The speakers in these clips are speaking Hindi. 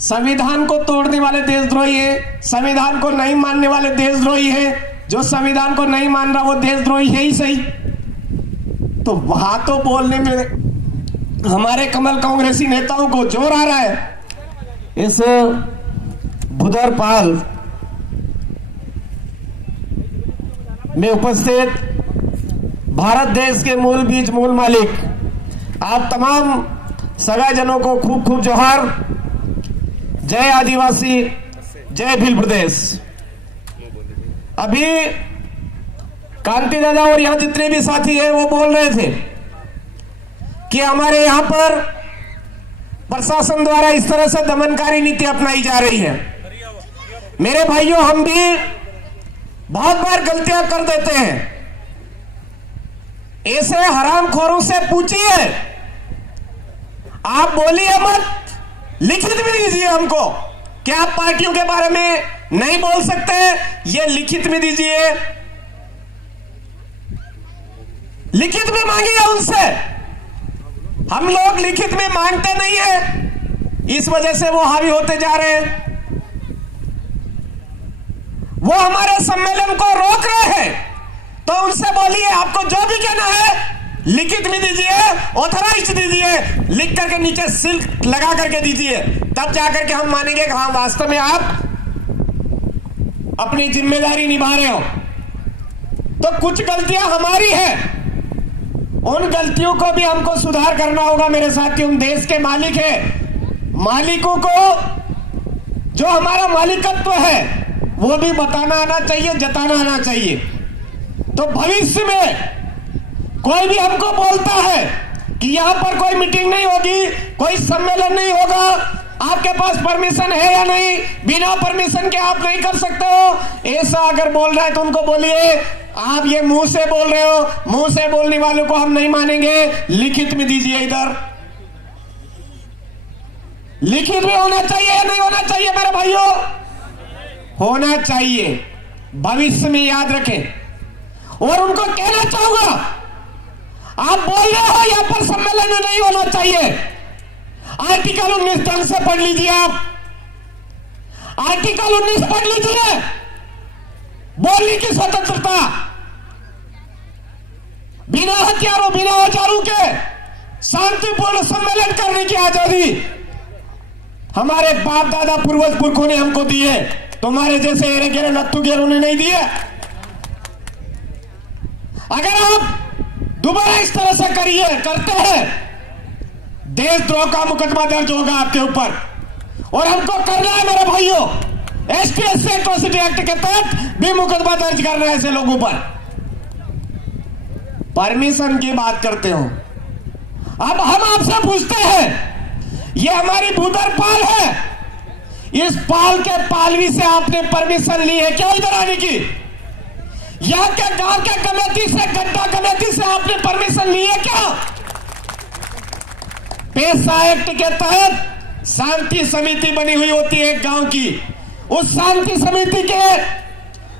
संविधान को तोड़ने वाले देशद्रोही हैं, संविधान को नहीं मानने वाले देशद्रोही हैं। जो संविधान को नहीं मान रहा वो देशद्रोही है ही सही। तो वहां तो बोलने में हमारे कमल कांग्रेसी नेताओं को जोर आ रहा है। इस भुदरपाल में उपस्थित भारत देश के मूल बीज मूल मालिक आप तमाम सगाजनों को खूब खूब जोहार। जय आदिवासी, जय भील प्रदेश। अभी कांति दादा और यहां जितने भी साथी हैं वो बोल रहे थे कि हमारे यहां पर प्रशासन द्वारा इस तरह से दमनकारी नीति अपनाई जा रही है। मेरे भाइयों, हम भी बहुत बार गलतियां कर देते हैं। ऐसे हरामखोरों से पूछिए, आप बोलिए मत, लिखित में दीजिए हमको कि आप पार्टियों के बारे में नहीं बोल सकते, ये लिखित में दीजिए, लिखित में मांगिए उनसे। हम लोग लिखित में मांगते नहीं है, इस वजह से वो हावी होते जा रहे हैं। वो हमारे सम्मेलन को रोक रहे हैं, तो उनसे बोलिए आपको जो भी कहना है लिखित में दीजिए, ऑथराइज दीजिए, लिख करके नीचे सील लगा करके दीजिए, तब जाकर के हम मानेंगे कि हाँ वास्तव में आप अपनी जिम्मेदारी निभा रहे हो। तो कुछ गलतियां हमारी है, उन गलतियों को भी हमको सुधार करना होगा। मेरे साथियों, हम देश के मालिक हैं, मालिकों को जो हमारा मालिकत्व है वो भी बताना आना चाहिए, जताना आना चाहिए। तो भविष्य में कोई भी हमको बोलता है कि यहां पर कोई मीटिंग नहीं होगी, कोई सम्मेलन नहीं होगा, आपके पास परमिशन है या नहीं, बिना परमिशन के आप नहीं कर सकते हो, ऐसा अगर बोल रहा है तो उनको बोलिए आप ये मुंह से बोल रहे हो, मुंह से बोलने वालों को हम नहीं मानेंगे, लिखित में दीजिए। इधर लिखित में होना चाहिए या नहीं होना चाहिए मेरे भाइयों? होना चाहिए। भविष्य में याद रखें। और उनको कहना चाहूंगा, आप बोल रहे हो यहां पर सम्मेलन नहीं होना चाहिए, आर्टिकल 19 ढंग से पढ़ लीजिए। आप आर्टिकल 19 पढ़ लीजिए, बोलने की स्वतंत्रता, बिना हथियारों बिना औजारों के शांतिपूर्ण सम्मेलन करने की आजादी हमारे बाप दादा पूर्वज पुरखों ने हमको दी है, तुम्हारे जैसे एरे गेरे नत्थु गेरों ने नहीं दिए। अगर आप दोबारा इस तरह से करते हैं, देशद्रोह का मुकदमा दर्ज होगा आपके ऊपर। और हमको करना है मेरे भाइयों, एसपीएससी एट्रोसिटी एक्ट के तहत भी मुकदमा दर्ज करना है ऐसे लोगों पर। परमिशन की बात करते हो, अब हम आपसे पूछते हैं, ये हमारी भूदरपाल है, इस पाल के पालवी से आपने परमिशन ली है क्या इधर आने की? यहां के गांव के कमेटी से, गड्ढा कमेटी से आपने परमिशन ली है क्या? पेशा एक्ट के तहत शांति समिति बनी हुई होती है एक गांव की, उस शांति समिति के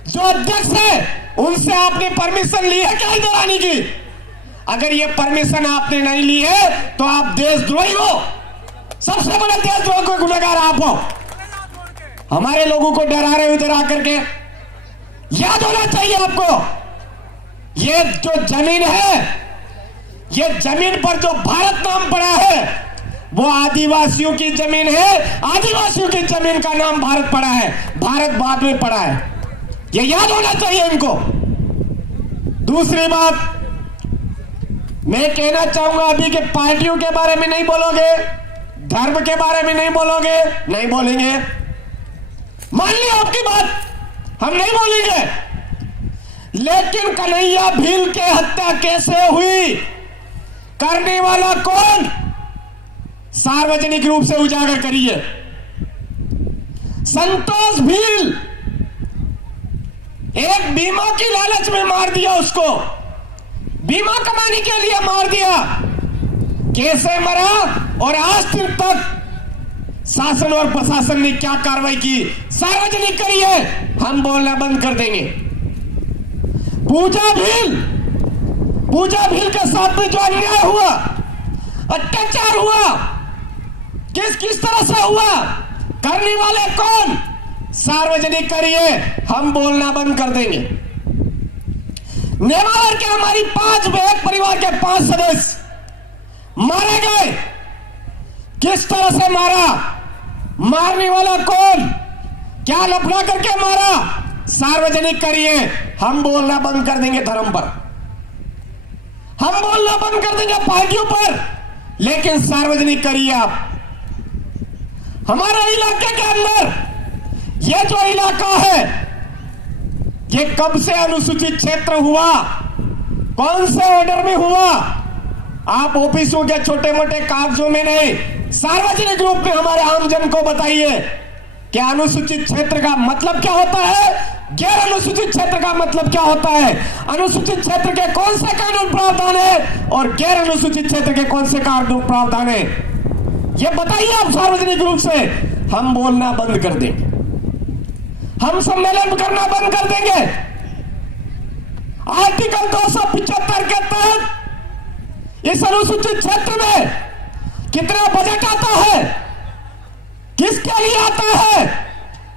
जो अध्यक्ष है उनसे आपने परमिशन ली है क्या इधर आने की? अगर ये परमिशन आपने नहीं ली है तो आप देशद्रोही हो, सबसे बड़े देशद्रोह को गुनहगार आप हो। हमारे लोगों को डरा रहे हो इधर आकर के। याद होना चाहिए आपको, ये जो जमीन है, ये जमीन पर जो भारत नाम पड़ा है वो आदिवासियों की जमीन है, आदिवासियों की जमीन का नाम भारत पड़ा है, भारत बाद में पड़ा है, ये याद होना चाहिए इनको। दूसरी बात मैं कहना चाहूंगा अभी कि पार्टियों के बारे में नहीं बोलोगे, धर्म के बारे में नहीं बोलोगे, नहीं बोलेंगे, मान लिया आपकी बात, हम नहीं बोलेंगे। लेकिन कन्हैया भील की हत्या कैसे हुई, करने वाला कौन, सार्वजनिक रूप से उजागर करिए। संतोष भील एक बीमा की लालच में मार दिया उसको, बीमा कमाने के लिए मार दिया। कैसे मरा और आज दिन तक शासन और प्रशासन ने क्या कार्रवाई की, सार्वजनिक करी है, हम बोलना बंद कर देंगे। पूजा भील के साथ में जो अन्याय हुआ, अत्याचार हुआ, किस तरह से हुआ, करने वाले कौन? सार्वजनिक करिए, हम बोलना बंद कर देंगे। नेमावर के हमारी 5 एक परिवार के 5 सदस्य मारे गए। किस तरह से मारा? मारने वाला कौन? क्या लफड़ा करके मारा? सार्वजनिक करिए, हम बोलना बंद कर देंगे धर्म पर, हम बोलना बंद कर देंगे पार्टियों पर, लेकिन सार्वजनिक करिए आप। हमारे इलाके के अंदर ये जो इलाका है, ये कब से अनुसूचित क्षेत्र हुआ? कौन से ऑर्डर में हुआ? आप ऑफिसों के छोटे मोटे कागजों में नहीं, सार्वजनिक रूप में हमारे आमजन को बताइए कि अनुसूचित क्षेत्र का मतलब क्या होता है, गैर अनुसूचित क्षेत्र का मतलब क्या होता है, अनुसूचित क्षेत्र के कौन से कानून प्रावधान है और गैर अनुसूचित क्षेत्र के कौन से कानून प्रावधान है, ये बताइए आप सार्वजनिक रूप से। हम बोलना बंद कर देंगे, हम सम्मेलन करना बंद कर देंगे। आर्टिकल 275 के तहत इस अनुसूचित क्षेत्र में कितना बजट आता है, किसके लिए आता है,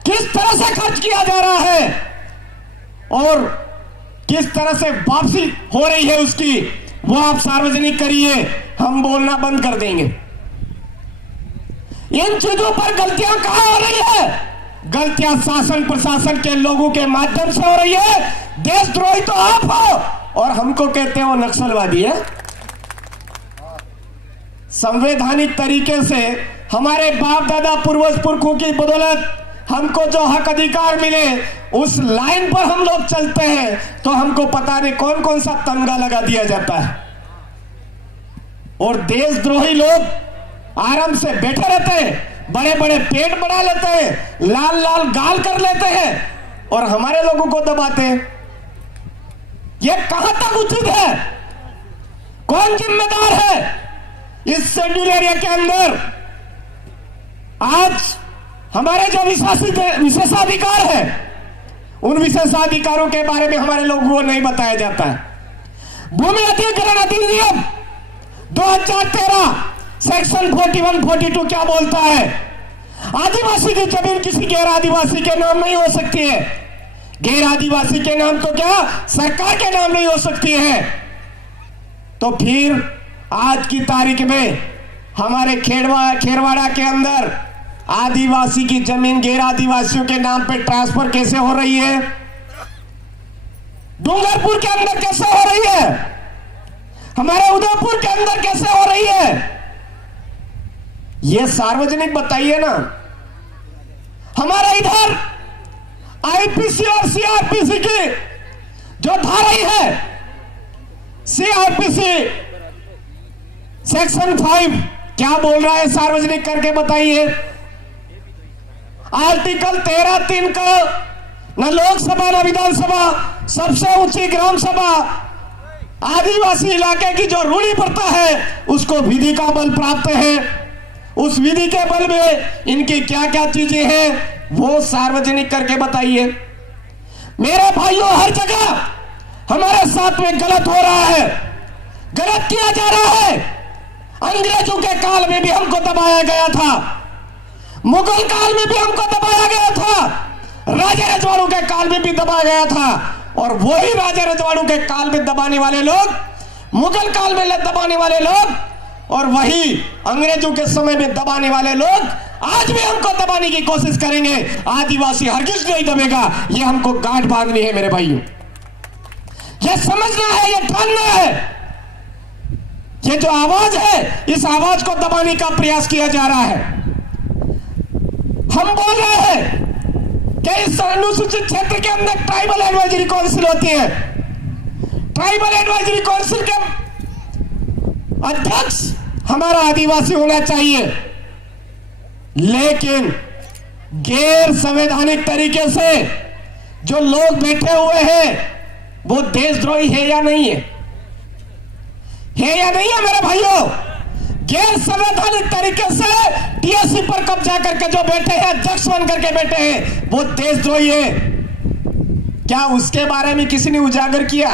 किस तरह से खर्च किया जा रहा है और किस तरह से वापसी हो रही है उसकी, वो आप सार्वजनिक करिए, हम बोलना बंद कर देंगे। इन चीजों पर गलतियां कहां हो रही है? गलतियां शासन प्रशासन के लोगों के माध्यम से हो रही है। देशद्रोही तो आप हो और हमको कहते हो नक्सलवादी है। संवैधानिक तरीके से हमारे बाप दादा पूर्वज पुरखों की बदौलत हमको जो हक अधिकार मिले, उस लाइन पर हम लोग चलते हैं तो हमको पता नहीं कौन कौन सा तमगा लगा दिया जाता है। और देशद्रोही लोग आराम से बैठे रहते हैं, बड़े बड़े पेट बढ़ा लेते हैं, लाल लाल गाल कर लेते हैं और हमारे लोगों को दबाते हैं। यह कहां तक उचित है? कौन जिम्मेदार है? इस शेड्यूल एरिया के अंदर आज हमारे जो विशेषाधिकार है, उन विशेषाधिकारों के बारे में हमारे लोगों को नहीं बताया जाता है। भूमि अधिग्रहण अधिनियम 2013 सेक्शन 41-42 क्या बोलता है? आदिवासी की जमीन किसी गैर आदिवासी के नाम नहीं हो सकती है। गैर आदिवासी के नाम तो क्या, सरकार के नाम नहीं हो सकती है। तो फिर आज की तारीख में हमारे खेरवाड़ा के अंदर आदिवासी की जमीन गैर आदिवासियों के नाम पे ट्रांसफर कैसे हो रही है? डूंगरपुर के अंदर कैसे हो रही है? हमारे उदयपुर के अंदर कैसे हो रही है? ये सार्वजनिक बताइए ना। हमारे इधर आईपीसी और सीआरपीसी की जो धारा है, सीआरपीसी सेक्शन 5 क्या बोल रहा है, सार्वजनिक करके बताइए। आर्टिकल 13(3) का न लोकसभा न विधानसभा, सबसे ऊंची ग्राम सभा आदिवासी इलाके की जो रूढ़ी प्रथा है उसको विधि का बल प्राप्त है। उस विधि के बल में इनकी क्या क्या चीजें हैं वो सार्वजनिक करके बताइए। मेरे भाइयों, हर जगह हमारे साथ में गलत हो रहा है, गलत किया जा रहा है। अंग्रेजों के काल में भी हमको दबाया गया था, मुगल काल में भी हमको दबाया गया था, राजा रजवाड़ों के काल में भी दबाया गया था। और वही राजा रजवाड़ों के काल में दबाने वाले लोग, मुगल काल में दबाने वाले लोग और वही अंग्रेजों के समय में दबाने वाले लोग आज भी हमको दबाने की कोशिश करेंगे। आदिवासी हरगिज नहीं दबेगा, ये हमको गांठ बांधनी है मेरे भाइयों। ये समझना है, ये ठानना है। ये जो आवाज है, इस आवाज को दबाने का प्रयास किया जा रहा है। हम बोल रहे हैं कि इस अनुसूचित क्षेत्र के अंदर ट्राइबल एडवाइजरी काउंसिल होती है। ट्राइबल एडवाइजरी काउंसिल के अध्यक्ष हमारा आदिवासी होना चाहिए, लेकिन गैर संवैधानिक तरीके से जो लोग बैठे हुए हैं वो देशद्रोही है या नहीं है? है या नहीं है मेरे भाइयों? गैर संवैधानिक तरीके से टीएससी पर कब्जा करके जो बैठे हैं, अध्यक्ष बन करके बैठे हैं, वो देशद्रोही है। क्या उसके बारे में किसी ने उजागर किया?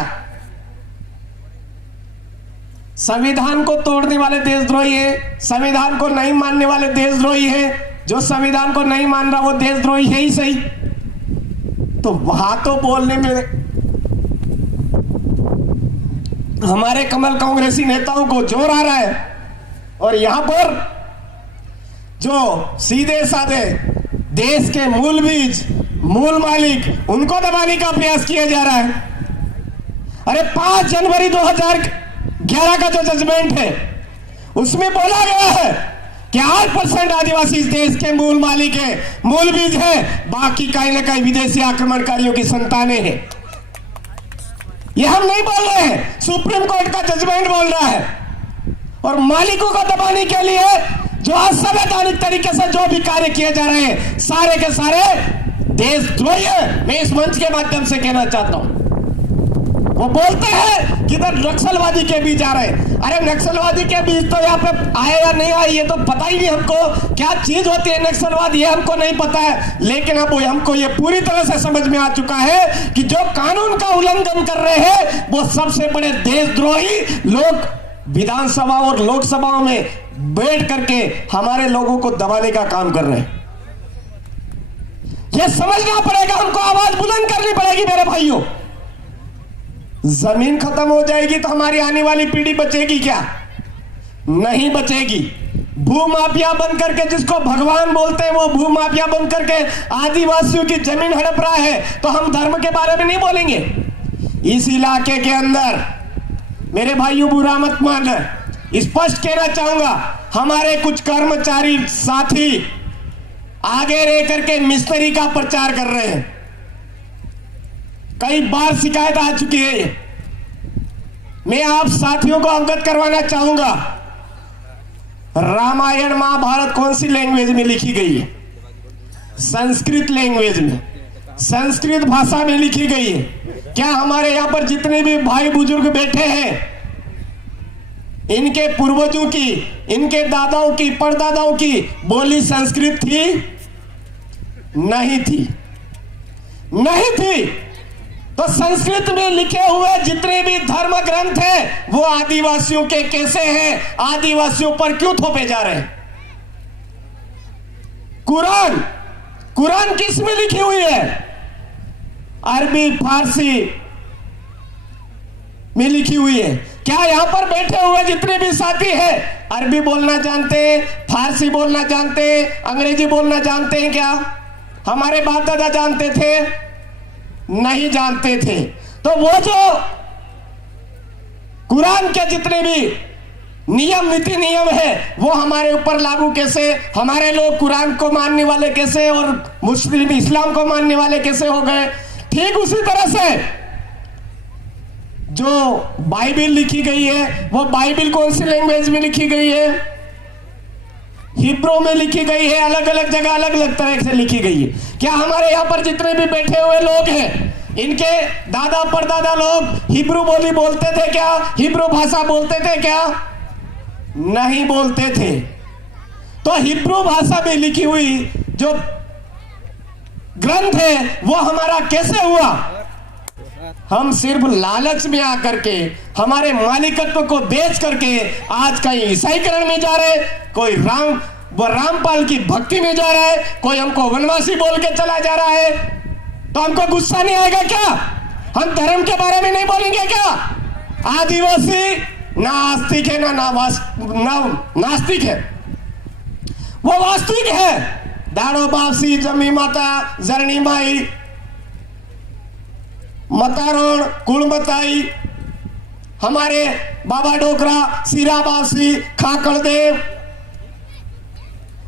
संविधान को तोड़ने वाले देशद्रोही है, संविधान को नहीं मानने वाले देशद्रोही है। जो संविधान को नहीं मान रहा वो देशद्रोही है ही सही। तो वहां तो बोलने में हमारे कमल कांग्रेसी नेताओं को जोर आ रहा है, और यहां पर जो सीधे साधे देश के मूल बीज, मूल मालिक, उनको दबाने का प्रयास किया जा रहा है। अरे 5 जनवरी 2011 का जो जजमेंट है उसमें बोला गया है कि 8% आदिवासी इस देश के मूल मालिक है, मूल बीज है, बाकी कहीं ना कहीं विदेशी आक्रमणकारियों की संतानें हैं। ये हम नहीं बोल रहे हैं, सुप्रीम कोर्ट का जजमेंट बोल रहा है। और मालिकों को दबाने के लिए जो असंवैधानिक तरीके से जो भी कार्य किए जा रहे हैं सारे के सारे देशद्रोही है। मैं इस मंच के माध्यम से कहना चाहता हूं। वो बोलते हैं कि इधर नक्सलवादी के बीच आ रहे हैं। अरे नक्सलवादी के बीच तो यहाँ पे आए या नहीं आए ये तो पता ही नहीं हमको, क्या चीज होती है नक्सलवादी ये हमको नहीं पता है। लेकिन अब हमको ये पूरी तरह से समझ में आ चुका है कि जो कानून का उल्लंघन कर रहे हैं वो सबसे बड़े देशद्रोही लोग विधानसभा और लोकसभाओं में बैठ करके हमारे लोगों को दबाने का काम कर रहे हैं। यह समझना पड़ेगा, हमको आवाज बुलंद करनी पड़ेगी मेरे भाइयों। जमीन खत्म हो जाएगी तो हमारी आने वाली पीढ़ी बचेगी क्या? नहीं बचेगी। भूमाफिया बन करके, जिसको भगवान बोलते हैं, वो भूमाफिया बन करके आदिवासियों की जमीन हड़प रहा है, तो हम धर्म के बारे में नहीं बोलेंगे। इस इलाके के अंदर मेरे भाइयों बुरा मत मानना, स्पष्ट कहना चाहूंगा, हमारे कुछ कर्मचारी साथी आगे रह करके मिस्त्री का प्रचार कर रहे हैं। कई बार शिकायत आ चुकी है। मैं आप साथियों को अवगत करवाना चाहूंगा, रामायण महाभारत कौन सी लैंग्वेज में लिखी गई है? संस्कृत लैंग्वेज में, संस्कृत भाषा में लिखी गई है। क्या हमारे यहां पर जितने भी भाई बुजुर्ग बैठे हैं, इनके पूर्वजों की, इनके दादाओं की, परदादाओं की बोली संस्कृत थी? नहीं थी, नहीं थी। तो संस्कृत में लिखे हुए जितने भी धर्म ग्रंथ हैं वो आदिवासियों के कैसे हैं? आदिवासियों पर क्यों थोपे जा रहे हैं? कुरान, कुरान किस में लिखी हुई है? अरबी फारसी में लिखी हुई है। क्या यहां पर बैठे हुए जितने भी साथी हैं अरबी बोलना जानते हैं, फारसी बोलना जानते हैं, अंग्रेजी बोलना जानते हैं? क्या हमारे बाप दादा जानते थे? नहीं जानते थे। तो वो जो कुरान के जितने भी नियम, नीति नियम है वो हमारे ऊपर लागू कैसे? हमारे लोग कुरान को मानने वाले कैसे और मुस्लिम इस्लाम को मानने वाले कैसे हो गए? ठीक उसी तरह से जो बाइबिल लिखी गई है, वो बाइबिल कौन सी लैंग्वेज में लिखी गई है? हिब्रू में लिखी गई है। अलग अलग जगह अलग अलग तरह से लिखी गई है। क्या हमारे यहाँ पर जितने भी बैठे हुए लोग हैं, इनके दादा परदादा लोग हिब्रू बोली बोलते थे क्या? हिब्रू भाषा बोलते थे क्या? नहीं बोलते थे। तो हिब्रू भाषा में लिखी हुई जो ग्रंथ है वो हमारा कैसे हुआ? हम सिर्फ लालच में आकर के हमारे मालिकत्व को बेच करके आज कहीं ईसाईकरण में जा रहे, कोई रामपाल की भक्ति में जा रहा है, कोई हमको वनवासी बोल के चला जा रहा है। तो हमको गुस्सा नहीं आएगा क्या? हम धर्म के बारे में नहीं बोलेंगे क्या? आदिवासी ना आस्तिक है ना नास्तिक है, वो वास्तविक है। दाड़ो बासी, जमी माता, जरनी माई, मतारण, कुलमताई, हमारे बाबा डोकरा, सीरा बासी, खाकड़देव,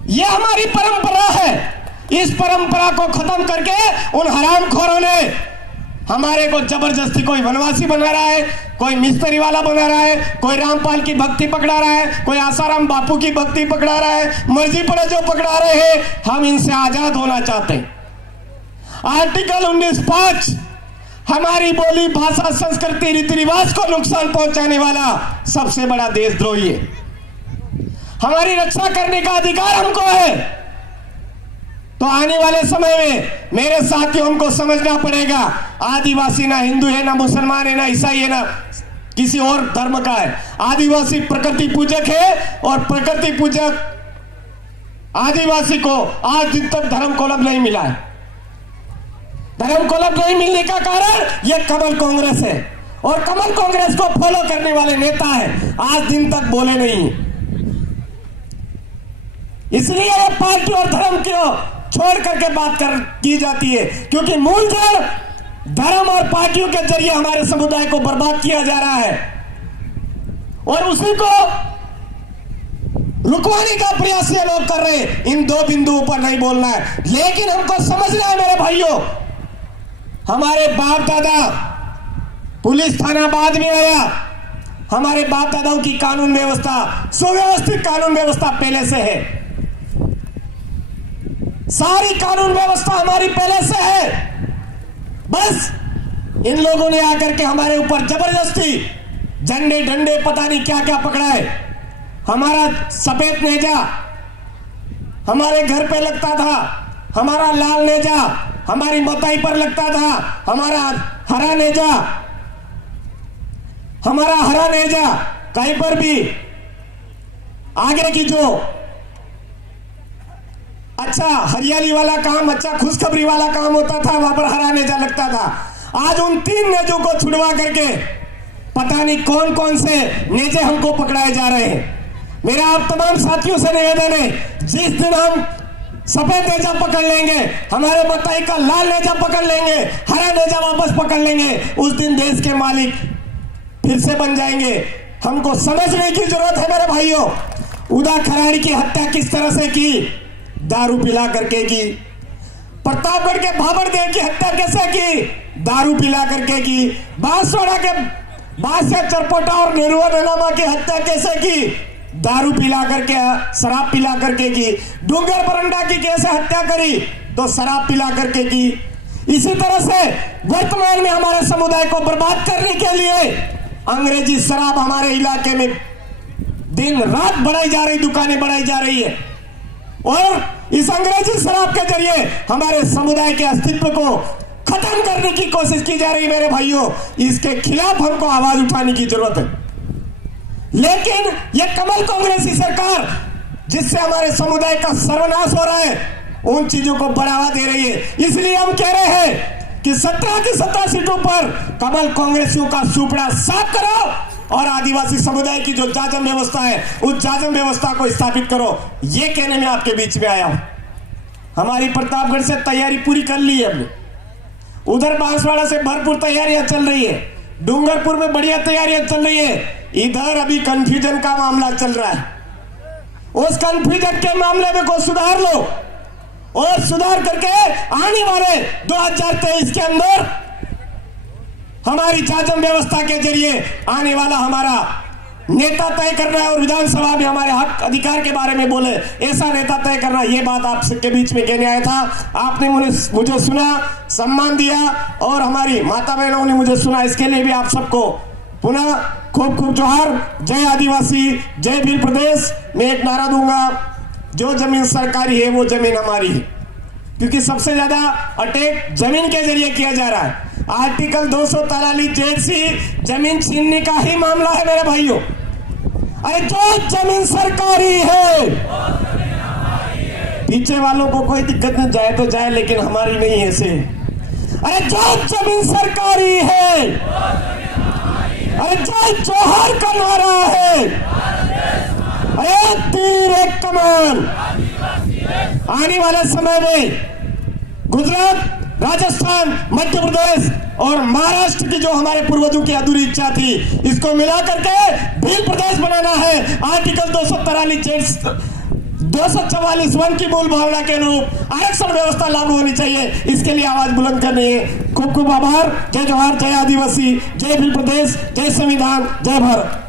ये हमारी परंपरा है। इस परंपरा को खत्म करके उन हरामखोरों ने हमारे को जबरदस्ती कोई वनवासी बना रहा है, कोई मिस्त्री वाला बना रहा है, कोई रामपाल की भक्ति पकड़ा रहा है, कोई आसाराम बापू की भक्ति पकड़ा रहा है। मर्जी पड़े जो पकड़ा रहे हैं, हम इनसे आजाद होना चाहते हैं। आर्टिकल 19(5) हमारी बोली, भाषा, संस्कृति, रीति रिवाज को नुकसान पहुंचाने वाला सबसे बड़ा देशद्रोही है। हमारी रक्षा करने का अधिकार हमको है। तो आने वाले समय में मेरे साथियों हमको समझना पड़ेगा, आदिवासी ना हिंदू है, ना मुसलमान है, ना ईसाई है, ना किसी और धर्म का है। आदिवासी प्रकृति पूजक है और प्रकृति पूजक आदिवासी को आज दिन तक धर्म कोलम नहीं मिला है। धर्म कोलम नहीं मिलने का कारण ये कमल कांग्रेस है, और कमल कांग्रेस को फॉलो करने वाले नेता है, आज दिन तक बोले नहीं। इसलिए ये पार्टी और धर्म को छोड़ करके बात की जाती है, क्योंकि मूल जड़ धर्म और पार्टियों के जरिए हमारे समुदाय को बर्बाद किया जा रहा है, और उसी को रुकवाने का प्रयास ये लोग कर रहे हैं। इन दो बिंदुओं पर नहीं बोलना है, लेकिन हमको समझना है मेरे भाइयों, हमारे बाप दादा, पुलिस थाना बाद में आया, हमारे बाप दादाओं की कानून व्यवस्था, सुव्यवस्थित कानून व्यवस्था पहले से है, सारी कानून व्यवस्था हमारी पहले से है। बस इन लोगों ने आकर के हमारे ऊपर जबरदस्ती झंडे डंडे पता नहीं क्या क्या पकड़ा है। हमारा सफेद नेजा हमारे घर पे लगता था, हमारा लाल नेजा हमारी मोताई पर लगता था, हमारा हरा नेजा कहीं पर भी आगे की जो अच्छा हरियाली वाला काम, अच्छा खुशखबरी वाला काम होता था, वहां पर हरा नेजा लगता था। आज उन 3 नेजों को छुड़वा करके पता नहीं कौन कौन से नेजे हमको पकड़ाए जा रहे हैं। मेरा आप तमाम साथियों से निवेदन है, जिस दिन हम सफेद नेजा पकड़ लेंगे, हमारे मोताई का लाल नेजा पकड़ लेंगे, हरा नेजा वापस पकड़ लेंगे, उस दिन देश के मालिक फिर से बन जाएंगे। हमको समझने की जरूरत है मेरे भाइयों। उदा खराड़ी की हत्या किस तरह से की? दारू पिला करके की। प्रतापगढ़ के भाबर देव की हत्या कैसे की? दारू पिला करके की। बांसवाड़ा के बादशाह चरपोटा और नेरुआ ननामा की हत्या कैसे की? दारू पिला करके, शराब पिला करके की। डूंगर परंडा की कैसे हत्या करी? तो शराब पिला करके की। इसी तरह से वर्तमान में हमारे समुदाय को बर्बाद करने के लिए अंग्रेजी शराब हमारे इलाके में दिन रात बढ़ाई जा रही, दुकानें बढ़ाई जा रही है, और इस अंग्रेजी शराब के जरिए हमारे समुदाय के अस्तित्व को खत्म करने की कोशिश की जा रही है। मेरे भाइयों, इसके खिलाफ हमको आवाज उठाने की जरूरत है। लेकिन यह कमल कांग्रेसी सरकार, जिससे हमारे समुदाय का सर्वनाश हो रहा है, उन चीजों को बढ़ावा दे रही है। इसलिए हम कह रहे हैं कि 17 की 17 सीटों पर कमल कांग्रेसियों का सुपड़ा साफ करो, और आदिवासी समुदाय की जो जाजम व्यवस्था है, उस जाजम व्यवस्था को स्थापित करो। ये कहने में आपके बीच में आया हूं। हमारी प्रतापगढ़ से तैयारी पूरी कर ली है हमने, उधर बांसवाड़ा से भरपूर तैयारियां चल रही है, डूंगरपुर में बढ़िया तैयारियां चल रही है, इधर अभी कंफ्यूजन का मामला चल रहा है। उस कंफ्यूजन के मामले में को सुधार लो, और सुधार करके आने वाले 2023 के अंदर हमारी जाजम व्यवस्था के जरिए आने वाला हमारा नेता तय करना है, और विधानसभा में हमारे हक अधिकार के बारे में बोले ऐसा नेता तय करना। ये बात आप सबके बीच में कहने आया था। आपने मुझे सुना, सम्मान दिया, और हमारी माता बहनों ने मुझे सुना। इसके लिए भी आप सबको पुनः खूब खूब जोहार। जय आदिवासी, जय भील प्रदेश। मैं एक नारा दूंगा, जो जमीन सरकारी है वो जमीन हमारी है, क्योंकि सबसे ज्यादा अटैक जमीन के जरिए किया जा रहा है। आर्टिकल 243 जेसी जमीन छीनने का ही मामला है मेरे भाइयों। अरे जो जमीन सरकारी है, पीछे वालों को कोई दिक्कत नहीं, जाए तो जाए, लेकिन हमारी नहीं है से। अरे जो जमीन सरकारी है, अरे जय जोहर का नारा है, अरे तीर एक कमान। आने वाले समय में गुजरात, राजस्थान, मध्य प्रदेश और महाराष्ट्र की जो हमारे पूर्वजों की अधूरी इच्छा थी, इसको मिला करके भील प्रदेश बनाना है। आर्टिकल 244 की मूल भावना के अनुरूप आरक्षण व्यवस्था लागू होनी चाहिए। इसके लिए आवाज बुलंद करनी है। खूब खूब आभार। जय जोहार, जय आदिवासी, जय भील प्रदेश, जय संविधान, जय भारत।